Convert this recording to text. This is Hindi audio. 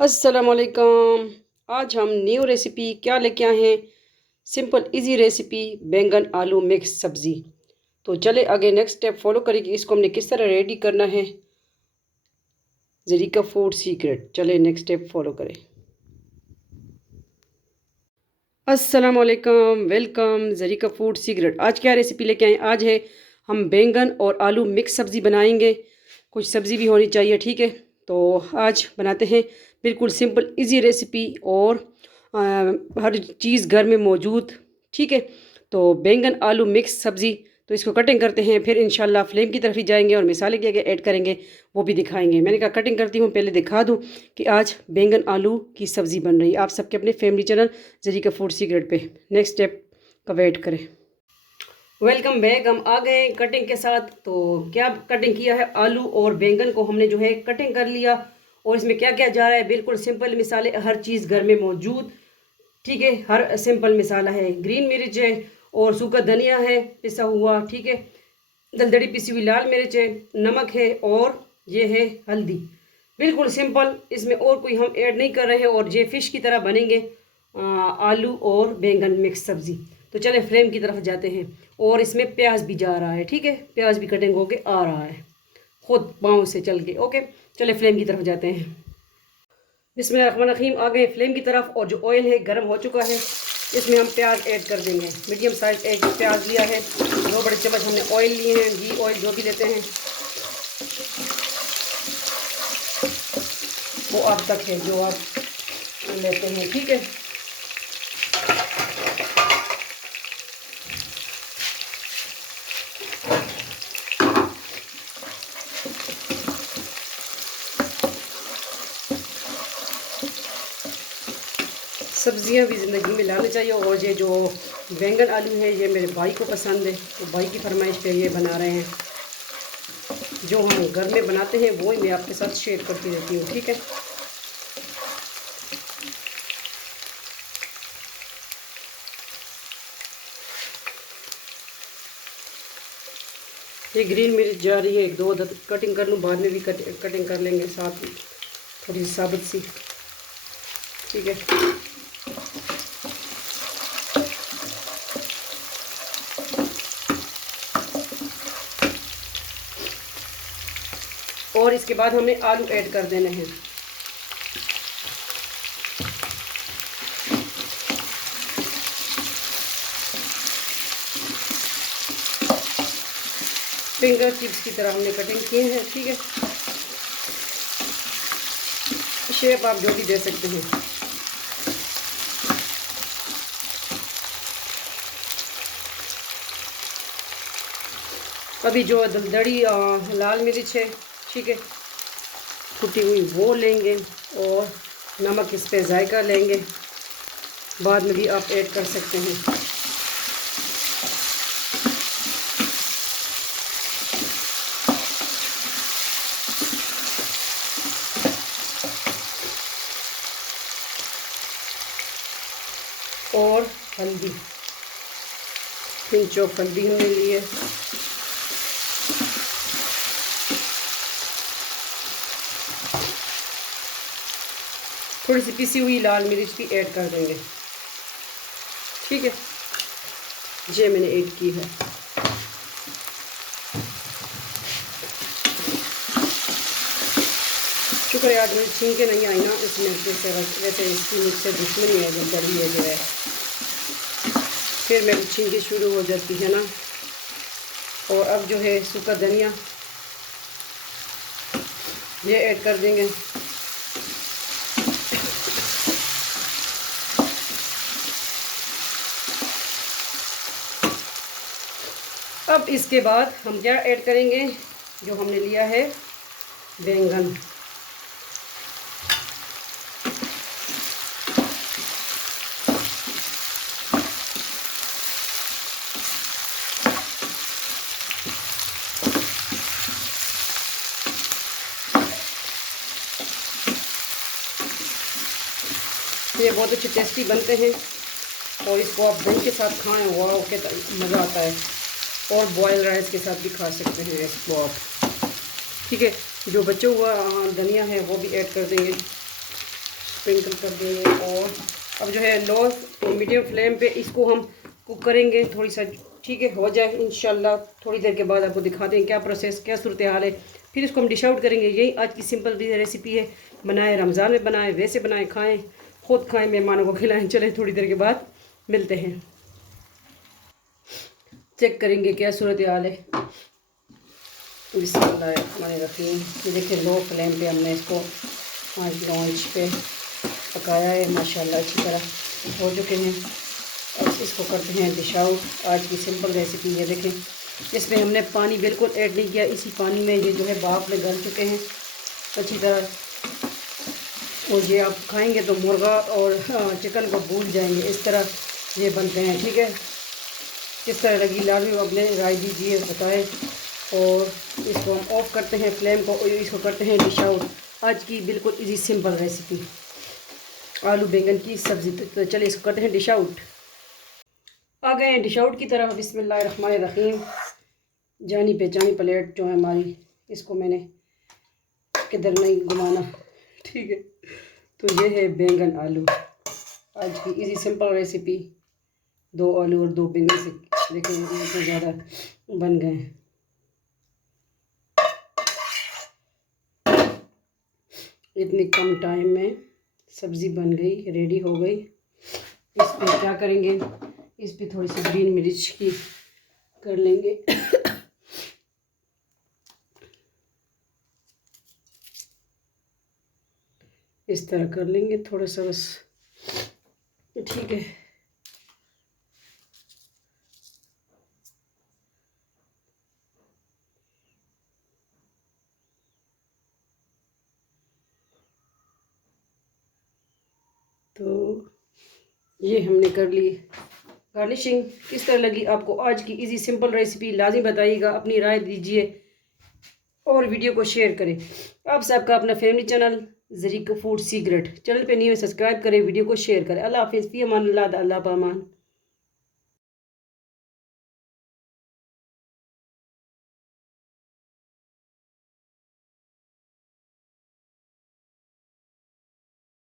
अस्सलाम वालेकुम। आज हम न्यू रेसिपी क्या लेके आए हैं। सिंपल इजी रेसिपी बैंगन आलू मिक्स सब्ज़ी। तो चले आगे नेक्स्ट स्टेप फॉलो करें कि इसको हमने किस तरह रेडी करना है। जरीका फूड सीक्रेट, चले नेक्स्ट स्टेप फॉलो करें। अस्सलाम वालेकुम, वेलकम जरीका फूड सीक्रेट। आज क्या रेसिपी लेके आए? आज है हम बैंगन और आलू मिक्स सब्ज़ी बनाएंगे। कुछ सब्ज़ी भी होनी चाहिए, ठीक है। तो आज बनाते हैं बिल्कुल सिंपल इजी रेसिपी और हर चीज़ घर में मौजूद, ठीक है। तो बैंगन आलू मिक्स सब्ज़ी, तो इसको कटिंग करते हैं, फिर इंशाल्लाह फ्लेम की तरफ ही जाएंगे और मिसाले क्या क्या ऐड करेंगे वो भी दिखाएंगे। मैंने कहा कटिंग करती हूँ, पहले दिखा दूँ कि आज बैंगन आलू की सब्ज़ी बन रही है। आप सबके अपने family channel Zarika food secret पे नेक्स्ट स्टेप का वेट करें। Welcome back. हम आ गए कटिंग के साथ। तो क्या कटिंग किया है, आलू और बैंगन को हमने जो है कटिंग कर लिया। और इसमें क्या क्या जा रहा है, बिल्कुल सिंपल मिसाले, हर चीज़ घर में मौजूद, ठीक है। हर सिंपल मिसाला है, ग्रीन मिर्च है और सूखा धनिया है पिसा हुआ, ठीक है। दलदड़ी पिसी हुई लाल मिर्च है, नमक है और ये है हल्दी। बिल्कुल सिंपल, इसमें और कोई हम ऐड नहीं कर रहे हैं। और ये फिश की तरह बनेंगे आलू और बैंगन मिक्स सब्ज़ी। तो चले फ्लेम की तरफ जाते हैं। और इसमें प्याज भी जा रहा है, ठीक है। प्याज भी कटिंग होके आ रहा है खुद पाँव से चल के, ओके। चले फ्लेम की तरफ जाते हैं। बिस्मिल्लाहिर्रहमानिर्रहीम। आ गए फ्लेम की तरफ और जो ऑयल है गर्म हो चुका है। इसमें हम प्याज ऐड कर देंगे। मीडियम साइज एक प्याज लिया है, 2 बड़े चम्मच हमने ऑयल लिए हैं, घी ऑयल जो भी लेते हैं वो आप तक है जो आप लेते हैं, ठीक है। सब्जियां भी ज़िंदगी में लानी चाहिए। और ये जो बैंगन आलू है ये मेरे भाई को पसंद है, तो भाई की फरमाइश पे ये बना रहे हैं। जो हम घर में बनाते हैं वो ही मैं आपके साथ शेयर करती रहती हूँ, ठीक है। ये ग्रीन मिर्च जा रही है, एक दो कटिंग कर लूँ, बाद में भी कटिंग कर लेंगे साथ में, थोड़ी सी साबुत सी, ठीक है। और इसके बाद हमें आलू ऐड कर देने हैं। फिंगर चिप्स की तरह हमने कटिंग किए हैं, ठीक है। शेप आप जो भी दे सकते हैं। अभी जो दलदड़ी लाल मिर्च है, ठीक है, कुटी हुई वो लेंगे और नमक इस पे जायका लेंगे, बाद में भी आप ऐड कर सकते हैं। और हल्दी, पिंच ऑफ हल्दी हमने ली है। थोड़ी सी पिसी हुई लाल मिर्च भी ऐड कर देंगे, ठीक है। ये मैंने ऐड की है। शुक्र है आज मुझे छींके नहीं आई ना इस मिर्च से, वैसे इसकी मुझसे दुश्मनी है जब बड़ी है जो है, फिर मेरी छींके शुरू हो जाती है ना। और अब जो है सूखा धनिया ये ऐड कर देंगे। अब इसके बाद हम क्या ऐड करेंगे, जो हमने लिया है बैंगन। ये बहुत अच्छे टेस्टी बनते हैं और इसको आप दही के साथ खाएं, वाह के मज़ा आता है। और बॉयल राइस के साथ भी खा सकते हैं इसको आप, ठीक है। जो बचा हुआ धनिया है वो भी ऐड कर देंगे। स्प्रिंकल कर देंगे। और अब जो है लो और मीडियम फ्लेम पे इसको हम कुक करेंगे थोड़ी सा, ठीक है, हो जाए इंशाल्लाह। थोड़ी देर के बाद आपको दिखाते हैं क्या प्रोसेस, क्या सूरत हाल है, फिर इसको हम डिश आउट करेंगे। यही आज की सिंपल रेसिपी है। बनाए रमज़ान में बनाए, वैसे बनाए खाएँ, खुद खाएँ, मेहमानों को खिलाएँ। चले थोड़ी देर के बाद मिलते हैं, चेक करेंगे क्या सूरत हाल है। बिस्मिल्लाहिर्रहमानिर्रहीम। ये देखिए लो फ्लेम पे हमने इसको 5 इंच पे पकाया है, माशाल्लाह अच्छी तरह हो चुके हैं। अब इसको करते हैं डिश आउट। आज की सिंपल रेसिपी ये देखें, इसमें हमने पानी बिल्कुल ऐड नहीं किया, इसी पानी में ये जो है भाप में गल चुके हैं अच्छी तरह। और ये आप खाएंगे तो मुर्गा और चिकन को भूल जाएंगे, इस तरह ये बनते हैं, ठीक है। किस तरह लगी लाजमी अपने राय दीजिए, बताएं। और इसको हम ऑफ करते हैं फ्लेम को और इसको करते हैं डिश आउट। आज की बिल्कुल इजी सिंपल रेसिपी आलू बैंगन की सब्ज़ी। तो चलिए इसको करते हैं डिश आउट। आ गए हैं डिश आउट की तरफ। बिस्मिल्लाहिर्रहमानिर्रहीम। जानी पहचानी प्लेट जो है हमारी, इसको मैंने किधर नहीं घुमाना, ठीक है। तो ये है बैंगन आलू, आज की इजी सिंपल रेसिपी। 2 आलू और 2 बैंगन से देखिए इतने ज़्यादा बन गए हैं। इतने कम टाइम में सब्ज़ी बन गई, रेडी हो गई। इस पर क्या करेंगे, इस पर थोड़ी सी ग्रीन मिर्च की कर लेंगे। इस तरह कर लेंगे थोड़ा सा बस, ठीक है। तो ये हमने कर ली गार्निशिंग। किस तरह लगी आपको आज की इजी सिंपल रेसिपी, लाजिम बताइएगा, अपनी राय दीजिए और वीडियो को शेयर करें। आप सबका अपना family channel Zarika food secret, channel पे नहीं है सब्सक्राइब करें, वीडियो को शेयर करें। अल्लाह हाफिज़, फ़ी अमान अल्लाह, अल्लाह पामान।